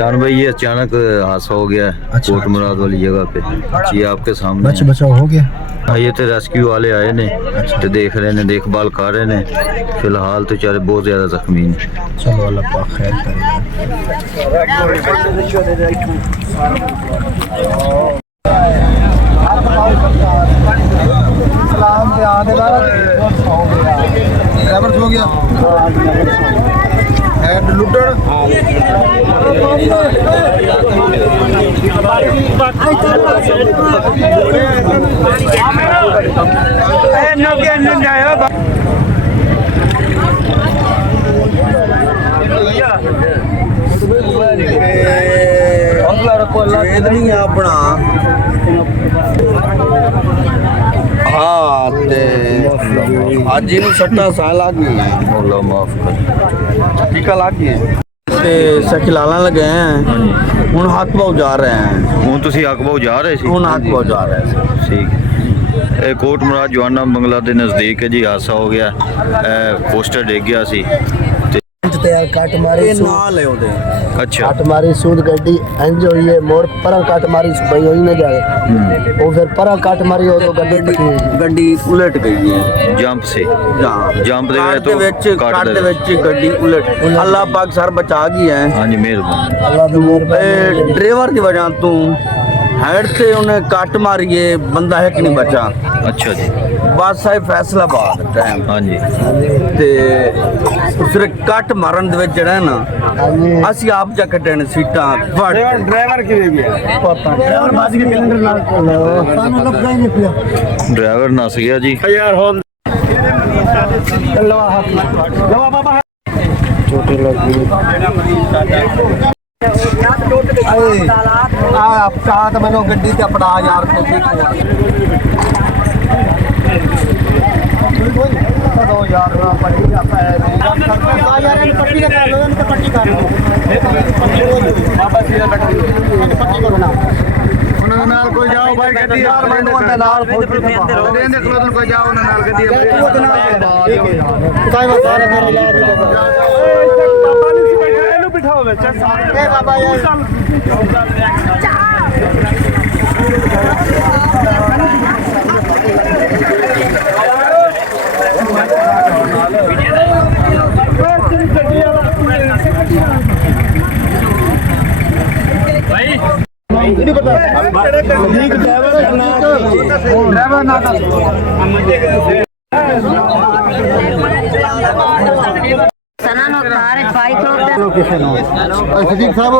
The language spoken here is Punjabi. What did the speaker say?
चान भाई ये अचानक हादसा हो गया है अच्छा, कोट मुराद वाली जगह पे। ये आपके सामने बच है। बचाव हो गया। हाँ ये तो रेस्क्यू वाले आए ने तो देख रहे ने, देखभाल कर रहे ने। फिलहाल तो बेचारे बहुत ज्यादा जख्मी ने। चलो अल्लाह पाक खैर ड्राइवर सो गया हेड लुटड़ अपना हाँ अज इन सट्टा सह लग गई अल्लाह माफ कर। टीका लग गया खिलाना लगे हैं हूँ हक भाव जा रहे हैं हूँ तुसी अकबो जा रहे सी? हूँ हक भाव जा रहे हैं ठीक है। ਇਹ ਕੋਟ ਮੁਰਾਦ ਜਵਾਨਾ ਬੰਗਲਾ ਦੇ ਨਜ਼ਦੀਕ ਹੈ ਜੀ ਹਾਦਸਾ ਹੋ ਗਿਆ। ਪੋਸਟਰ ਡਿੱਗ ਗਿਆ ਸੀ ਤੇ ਕੱਟ ਮਾਰੀ ਨਾਲ ਹੈ ਉਹਦੇ ਅੱਛਾ ਕੱਟ ਮਾਰੀ ਸੂਦ ਗੱਡੀ ਇੰਜ ਹੋਈ ਹੈ ਮੋੜ ਪਰਾਂ ਕੱਟ ਮਾਰੀ ਪਈ ਹੋਈ ਨਾ ਜਾਏ ਉਹ ਫਿਰ ਪਰਾਂ ਕੱਟ ਮਾਰੀ ਉਹ ਗੱਡੀ ਟੱਕੀ ਗੱਡੀ ਉਲਟ ਗਈ ਹੈ ਜੰਪ ਸੇ ਜਾਂ ਜੰਪ ਦੇ ਦੇ ਵਿੱਚ ਕੱਟ ਦੇ ਵਿੱਚ ਗੱਡੀ ਉਲਟ ਅੱਲਾਹ ਪਾਕ ਸਰ ਬਚਾ ਗਈ ਹੈ ਹਾਂਜੀ ਮਿਹਰਬਾਨੀ। ਅੱਲਾ ਦੀ ਮਿਹਰਬਾਨੀ ਡਰਾਈਵਰ ਦੀ ਵਜ੍ਹਾ ਤੋਂ ਹੈਡ ਤੇ ਉਹਨੇ ਕੱਟ ਮਾਰੀਏ ਬੰਦਾ ਹੈ ਕਿ ਨਹੀਂ ਬਚਾ। ਅੱਛਾ ਜੀ ਬਸ ਹੈ ਫੈਸਲਾਬਾਦ ਟਾਈਮ ਹਾਂਜੀ ਤੇ ਉਸਰੇ ਕੱਟ ਮਾਰਨ ਦੇ ਵਿੱਚ ਜਿਹੜਾ ਹੈ ਨਾ ਅਸੀਂ ਆਪ ਜਾ ਕੱਟਣ ਸੀਟਾਂ ਫੜ ਡਰਾਈਵਰ ਕਿਵੇਂ ਗਿਆ ਪਤਾ ਡਰਾਈਵਰ ਬਾਜ ਕੇ ਕੈਲੰਡਰ ਨਾਲ ਸਾਨੂੰ ਲੱਭਦਾ ਹੀ ਨਹੀਂ ਪਿਆ ਡਰਾਈਵਰ ਨਸ ਗਿਆ ਜੀ। ਯਾਰ ਹੋਮ ਲਵਾ ਲਵਾ ਬਾਬਾ ਛੋਟੀ ਲੱਗੀ ਆਪ ਸਾਥ ਮੈਨੂੰ ਗੱਡੀ ਤੇ ਆਪਣਾ ਯਾਰ ਦੋ ਯਾਰ ਨਾ ਪੜੀ ਆਪਾਂ ਯਾਰ ਇਹ ਪੱਟੀ ਕਰ ਲੋ ਇਹਨੂੰ ਪੱਟੀ ਕਰ ਲੋ ਬਾਬਾ ਸੀधा ਪੱਟੀ ਕਰੋ ਨਾ ਉਹਨਾਂ ਨਾਲ ਕੋਈ ਜਾਓ ਭਾਈ ਗੱਡੀ ਯਾਰ ਮੈਨੂੰ ਦੇ ਨਾਲ ਫੋਟੋ ਦੇ ਦੇ ਖਲੋਦਨ ਕੋਈ ਜਾਓ ਉਹਨਾਂ ਨਾਲ ਗੱਡੀ ਕਾਈ ਵਾ ਸਾਰਾ ਮੇਰਾ ਲਾ ਦੇ ਬਾਬਾ ਨਹੀਂ ਸੀ ਬੈਠਾ ਇਹਨੂੰ ਬਿਠਾਓ ਵਿੱਚ ਇਹ ਬਾਬਾ ਯਾਰ ड्राइवर ना सना नो तारे पाई तो सदीक साहब